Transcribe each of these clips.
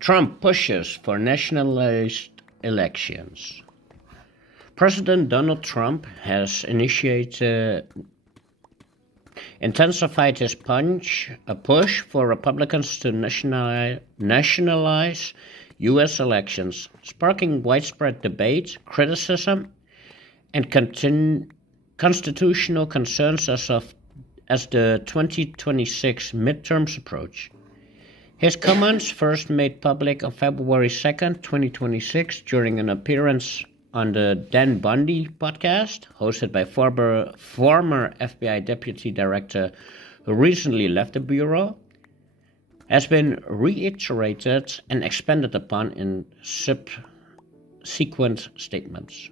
Trump pushes for nationalized elections. President Donald Trump has intensified his push for Republicans to nationalize U.S. elections, sparking widespread debate, criticism, and constitutional concerns as the 2026 midterms approach. His comments first made public on February 2nd, 2026, during an appearance on the Dan Bongino podcast, hosted by former FBI Deputy Director who recently left the Bureau, has been reiterated and expanded upon in subsequent statements.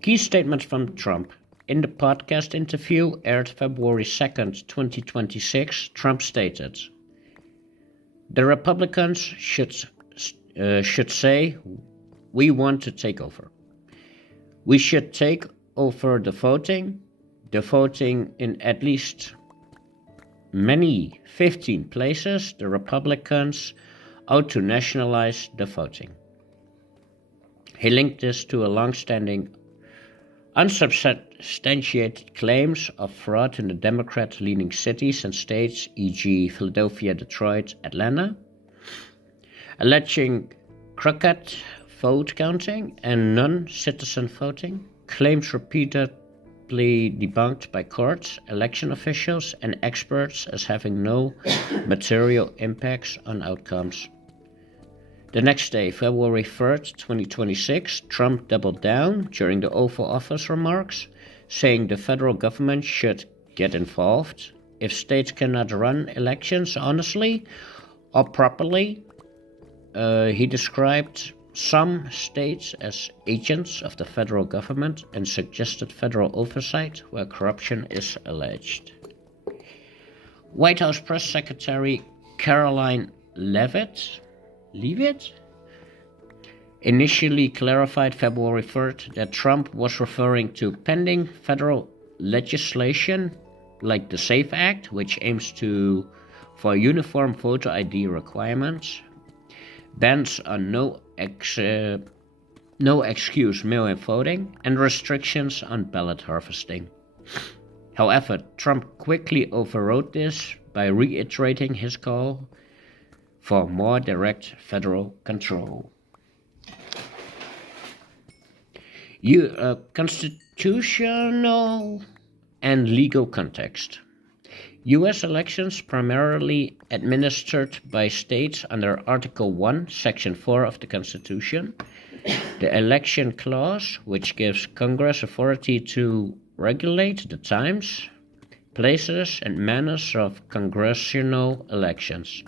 Key statements from Trump. In the podcast interview aired February 2nd, 2026, Trump stated, "The Republicans should say, we want to take over. We should take over the voting in at least many 15 places. The Republicans ought to nationalize the voting." He linked this to a long-standing unsubstantiated claims of fraud in the Democrat-leaning cities and states, e.g. Philadelphia, Detroit, Atlanta, alleging crooked vote counting and non-citizen voting, claims repeatedly debunked by courts, election officials, and experts as having no material impacts on outcomes. The next day, February 3rd, 2026, Trump doubled down during the Oval Office remarks, saying the federal government should get involved. If states cannot run elections honestly or properly, he described some states as agents of the federal government and suggested federal oversight where corruption is alleged. White House Press Secretary Caroline Leavitt initially clarified February 3rd that Trump was referring to pending federal legislation like the SAFE Act, which aims for uniform voter ID requirements, bans on no excuse mail-in voting, and restrictions on ballot harvesting. However, Trump quickly overrode this by reiterating his call for more direct federal control. Constitutional and legal context. U.S. elections primarily administered by states under Article 1, Section 4 of the Constitution. The Election Clause, which gives Congress authority to regulate the times, places, and manners of congressional elections,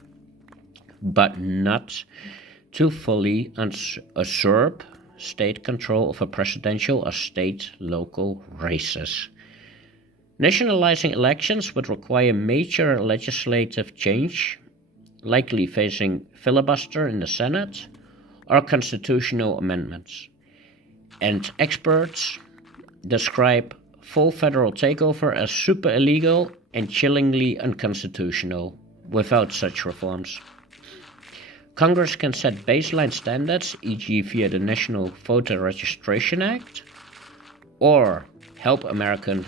but not to fully usurp state control over presidential or state local races. Nationalizing elections would require major legislative change, likely facing filibuster in the Senate or constitutional amendments. And experts describe full federal takeover as super illegal and chillingly unconstitutional without such reforms. Congress can set baseline standards, e.g. via the National Voter Registration Act or Help America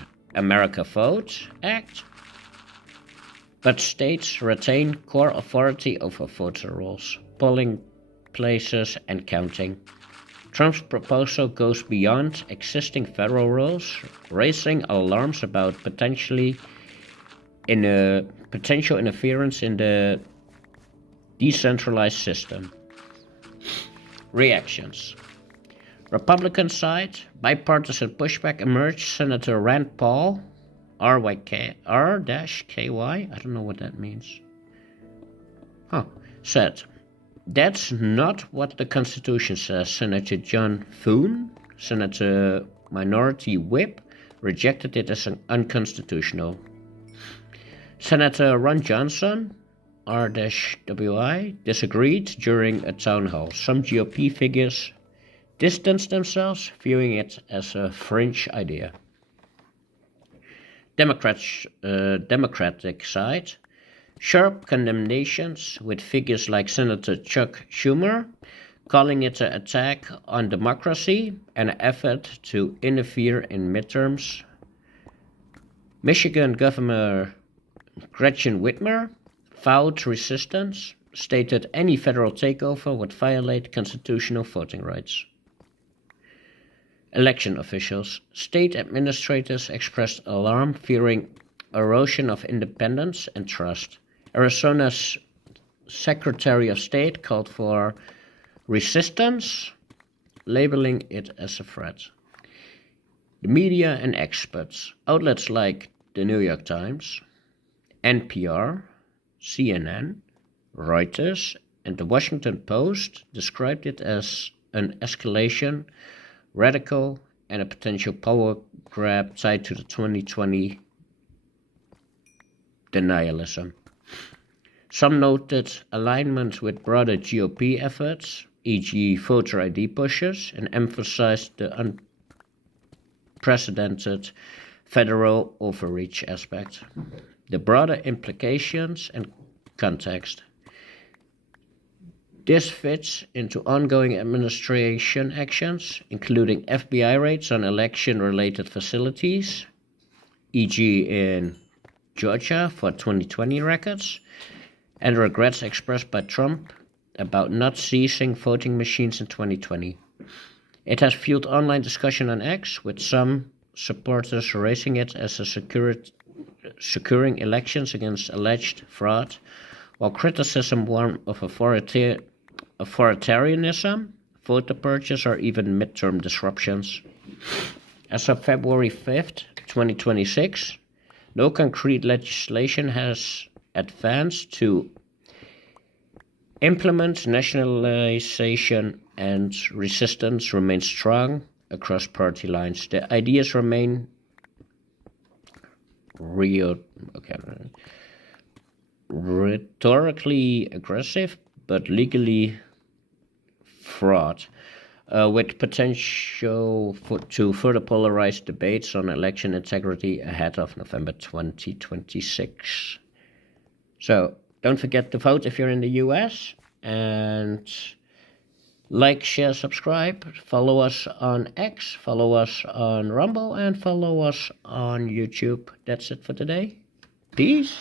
Vote Act, but states retain core authority over voter rolls, polling places, and counting. Trump's proposal goes beyond existing federal rules, raising alarms about potential interference in the decentralized system. Reactions. Republican side, bipartisan pushback emerged. Senator Rand Paul, R-KY, I don't know what that means, said, "That's not what the Constitution says." Senator John Thune, Senator Minority Whip, rejected it as unconstitutional. Senator Ron Johnson, R-WI, disagreed during a town hall. Some GOP figures distanced themselves, viewing it as a fringe idea. Democratic side, Sharp condemnations with figures like Senator Chuck Schumer, calling it an attack on democracy and an effort to interfere in midterms. Michigan Governor Gretchen Whitmer vowed resistance, stated any federal takeover would violate constitutional voting rights. Election officials, state administrators expressed alarm fearing erosion of independence and trust. Arizona's Secretary of State called for resistance, labeling it as a threat. The media and experts, outlets like the New York Times, NPR, CNN, Reuters, and the Washington Post described it as an escalation, radical, and a potential power grab tied to the 2020 denialism. Some noted alignment with broader GOP efforts, e.g. voter ID pushes, and emphasized the unprecedented federal overreach aspect. The broader implications and context. This fits into ongoing administration actions, including FBI raids on election-related facilities, e.g. in Georgia for 2020 records, and regrets expressed by Trump about not seizing voting machines in 2020. It has fueled online discussion on X, with some supporters raising it as a securing elections against alleged fraud, while criticism warned of authoritarianism, voter purges, or even midterm disruptions. As of February 5th, 2026, no concrete legislation has advanced to implement nationalization, and resistance remains strong across party lines. The ideas remain rhetorically aggressive but legally fraught, with potential to further polarize debates on election integrity ahead of November 2026. So don't forget to vote if you're in the US, and like, share, subscribe, follow us on X, follow us on Rumble, and follow us on YouTube. That's it for today. Peace.